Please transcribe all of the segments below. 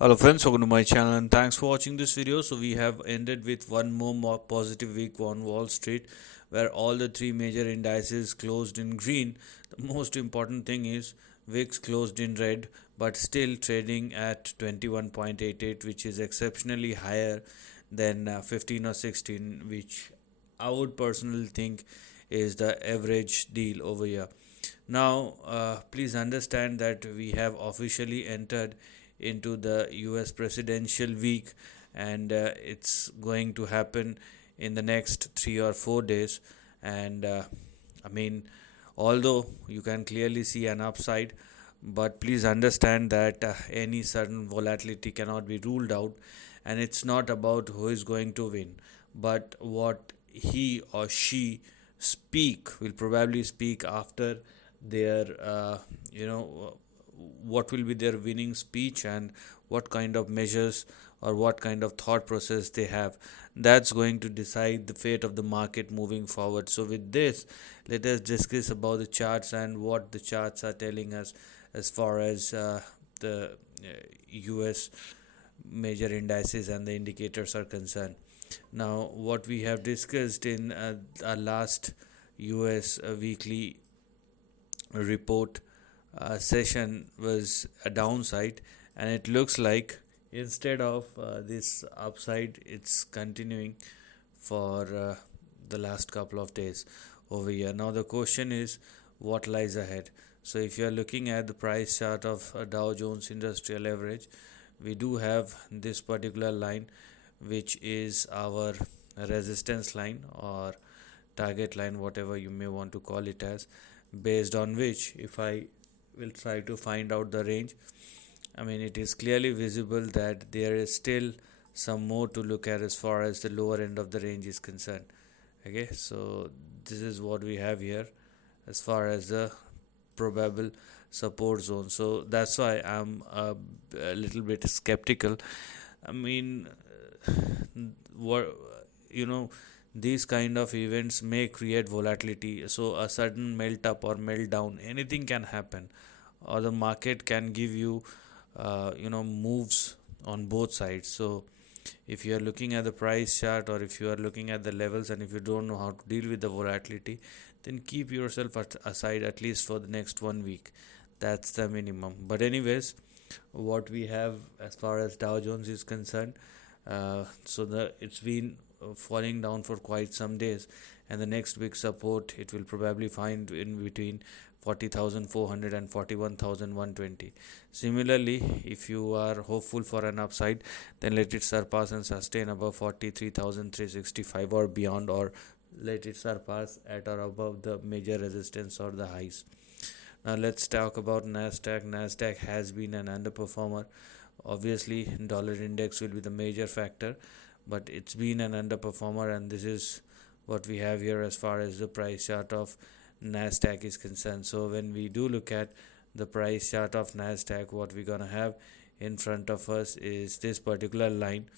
Hello friends, welcome to my channel and thanks for watching this video. So we have ended with one more positive week on Wall Street where all the three major indices closed in green. The most important thing is VIX closed in red but still trading at 21.88, which is exceptionally higher than 15 or 16, which I would personally think is the average deal over here. Now, please understand that we have officially entered into the US presidential week, and it's going to happen in the next 3 or 4 days. And I mean, although you can clearly see an upside, but please understand that any sudden volatility cannot be ruled out, and it's not about who is going to win, but what he or she will probably speak after their what will be their winning speech and what kind of measures or what kind of thought process they have. That's going to decide the fate of the market moving forward. So with this, let us discuss about the charts and what the charts are telling us as far as the US major indices and the indicators are concerned. Now, what we have discussed in our last US weekly report session was a downside, and it looks like instead of this upside, it's continuing for the last couple of days over here. Now, the question is what lies ahead. So, if you are looking at the price chart of Dow Jones Industrial Average, we do have this particular line, which is our resistance line or target line, whatever you may want to call it as, based on which, if I will try to find out the range, I mean, it is clearly visible that there is still some more to look at as far as the lower end of the range is concerned. Okay, so this is what we have here as far as the probable support zone. So that's why I'm a little bit skeptical. I mean, what you know these kind of events may create volatility, so a sudden melt up or melt down, anything can happen, or the market can give you moves on both sides. So if you are looking at the price chart or if you are looking at the levels and if you don't know how to deal with the volatility, then keep yourself aside at least for the next 1 week. That's the minimum. But anyways, what we have as far as Dow Jones is concerned, so the it's been falling down for quite some days, and the next big support it will probably find in between 40,400 and 41,120. Similarly, if you are hopeful for an upside, then let it surpass and sustain above 43,365 or beyond, or let it surpass at or above the major resistance or the highs. Now let's talk about NASDAQ. NASDAQ has been an underperformer. Obviously, dollar index will be the major factor, but it's been an underperformer, and this is what we have here as far as the price chart of NASDAQ is concerned. So when we do look at the price chart of NASDAQ, what we're gonna have in front of us is this particular line,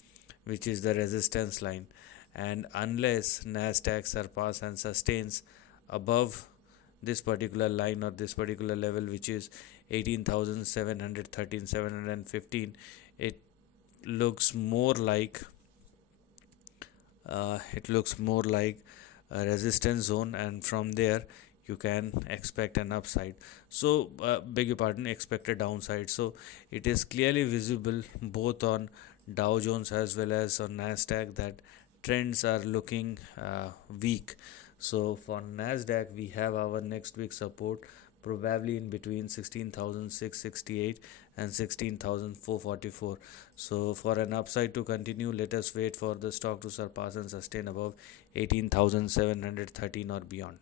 which is the resistance line. And unless NASDAQ surpass and sustains above this particular line or this particular level, which is 18,713, 715, it looks more like a resistance zone, and from there you can expect an upside. So beg your pardon, expect a downside. So it is clearly visible both on Dow Jones as well as on Nasdaq that trends are looking weak. So for Nasdaq, we have our next week support probably in between 16,668 and 16,444. So for an upside to continue, let us wait for the stock to surpass and sustain above 18,713 or beyond.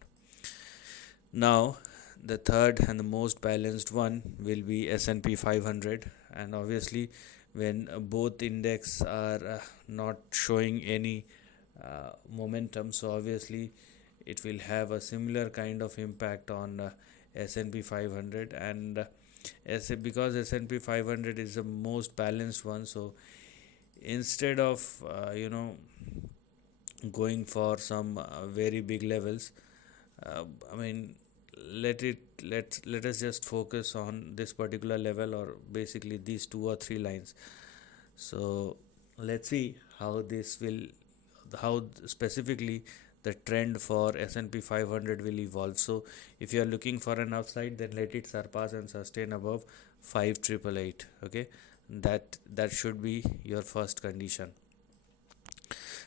Now, the third and the most balanced one will be S&P 500, and obviously when both index are not showing any momentum, so obviously it will have a similar kind of impact on S&P 500. And because S&P 500 is the most balanced one, so instead of going for some very big levels, I mean, let us just focus on this particular level, or basically these two or three lines. So let's see how specifically the trend for S&P 500 will evolve. So if you are looking for an upside, then let it surpass and sustain above 5888. Okay, that should be your first condition.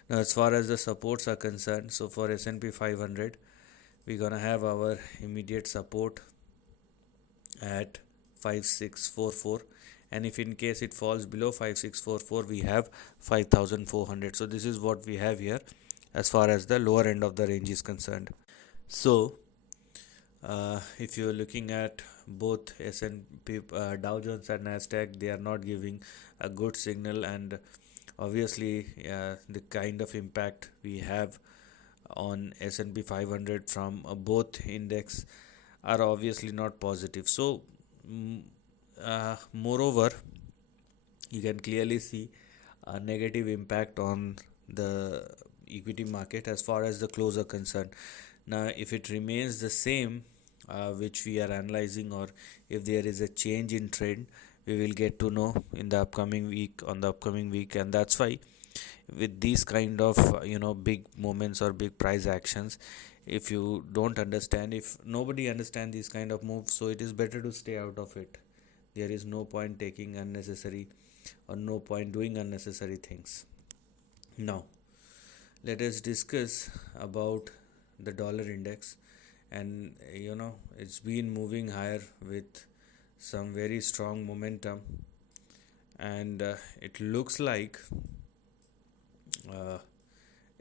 Now, as far as the supports are concerned, so for S&P 500, we're gonna have our immediate support at 5644, and if in case it falls below 5644, we have 5400. So this is what we have here as far as the lower end of the range is concerned. So if you're looking at both S&P, Dow Jones and NASDAQ, they are not giving a good signal, and obviously the kind of impact we have on S&P 500 from both index are obviously not positive. So moreover, you can clearly see a negative impact on the equity market as far as the close are concerned. Now, if it remains the same, which we are analyzing, or if there is a change in trend, we will get to know in the upcoming week, and that's why with these kind of big moments or big price actions, if you don't understand, if nobody understands these kind of moves, so it is better to stay out of it. There is no point taking unnecessary or no point doing unnecessary things. Now let us discuss about the dollar index, and it's been moving higher with some very strong momentum, and it looks like uh,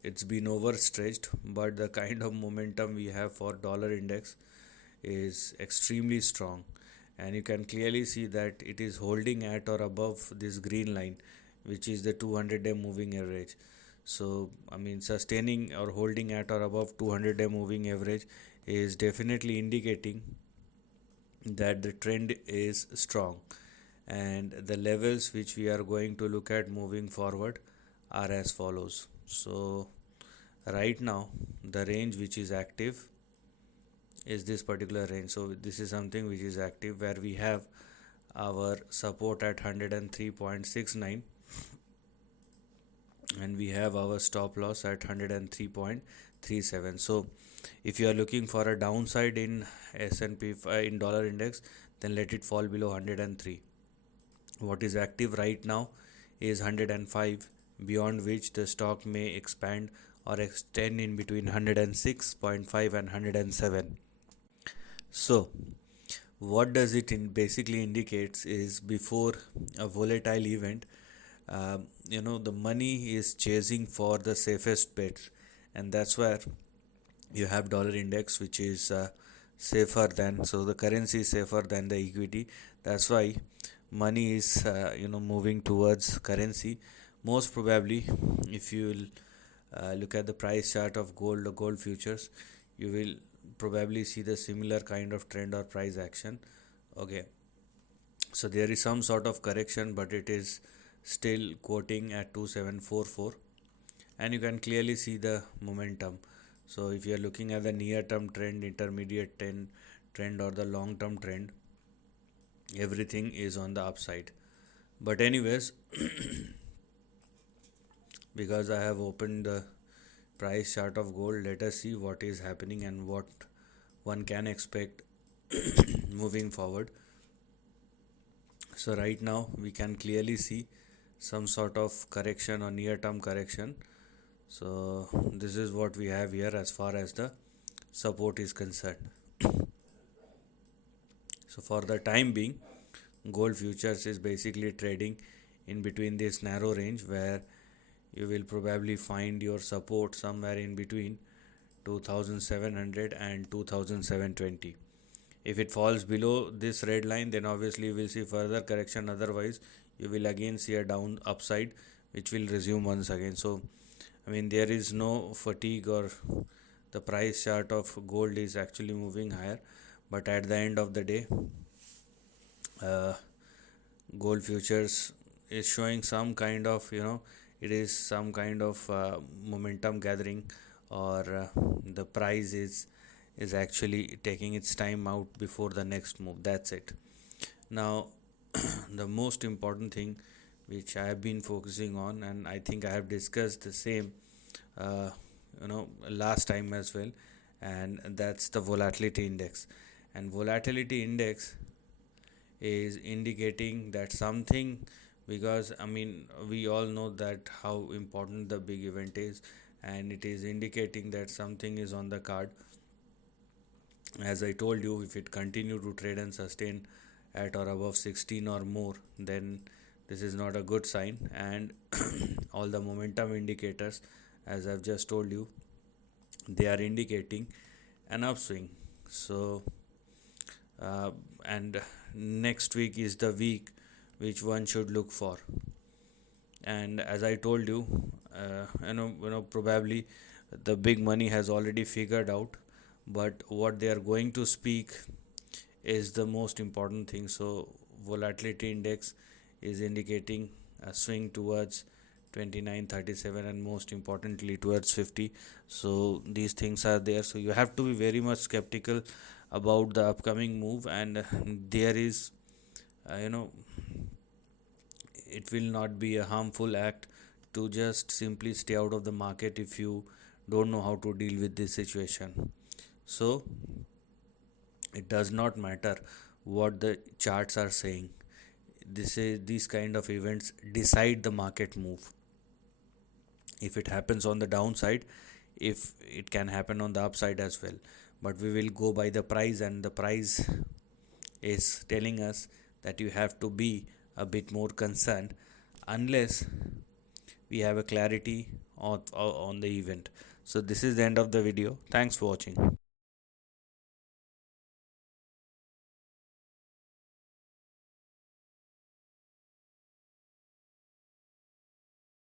it's been overstretched, but the kind of momentum we have for dollar index is extremely strong, and you can clearly see that it is holding at or above this green line, which is the 200-day moving average. So I mean, sustaining or holding at or above 200-day moving average is definitely indicating that the trend is strong, and the levels which we are going to look at moving forward are as follows. So right now the range which is active is this particular range. So this is something which is active, where we have our support at 103.69, and we have our stop loss at 103.37. So if you are looking for a downside in S&P in dollar index, then let it fall below 103. What is active right now is 105, beyond which the stock may expand or extend in between 106.5 and 107. So what does it basically indicates is, before a volatile event, the money is chasing for the safest bets, and that's where you have dollar index, which is safer than, so the currency is safer than the equity. That's why money is moving towards currency. Most probably, if you will look at the price chart of gold or gold futures, you will probably see the similar kind of trend or price action. Okay, so there is some sort of correction, but it is still quoting at 2744, and you can clearly see the momentum. So if you are looking at the near term trend, intermediate trend or the long term trend, everything is on the upside. But anyways, because I have opened the price chart of gold, let us see what is happening and what one can expect moving forward. So right now we can clearly see some sort of correction or near term correction. So this is what we have here as far as the support is concerned. So for the time being, gold futures is basically trading in between this narrow range, where you will probably find your support somewhere in between 2700 and 2720. If it falls below this red line, then obviously you will see further correction. Otherwise, you will again see a down upside, which will resume once again. So I mean, there is no fatigue, or the price chart of gold is actually moving higher, but at the end of the day, uh, gold futures is showing some kind of it is some kind of momentum gathering, or the price is actually taking its time out before the next move. That's it. Now the most important thing which I have been focusing on, and I think I have discussed the same uh, last time as well, and that's the volatility index. And volatility index is indicating that something, because I mean we all know that how important the big event is, and it is indicating that something is on the card. As I told you, if it continue to trade and sustain at or above 16 or more, then this is not a good sign. And all the momentum indicators, as I've just told you, they are indicating an upswing. So uh, and next week is the week which one should look for. And as I told you, probably the big money has already figured out, but what they are going to speak is the most important thing. So volatility index is indicating a swing towards 2937, and most importantly towards 50. So these things are there, so you have to be very much skeptical about the upcoming move. And there is you know it will not be a harmful act to just simply stay out of the market if you don't know how to deal with this situation. So it does not matter what the charts are saying. These kind of events decide the market move. If it happens on the downside, if it can happen on the upside as well, but we will go by the price, and the price is telling us that you have to be a bit more concerned unless we have a clarity on the event. So this is the end of the video. Thanks for watching.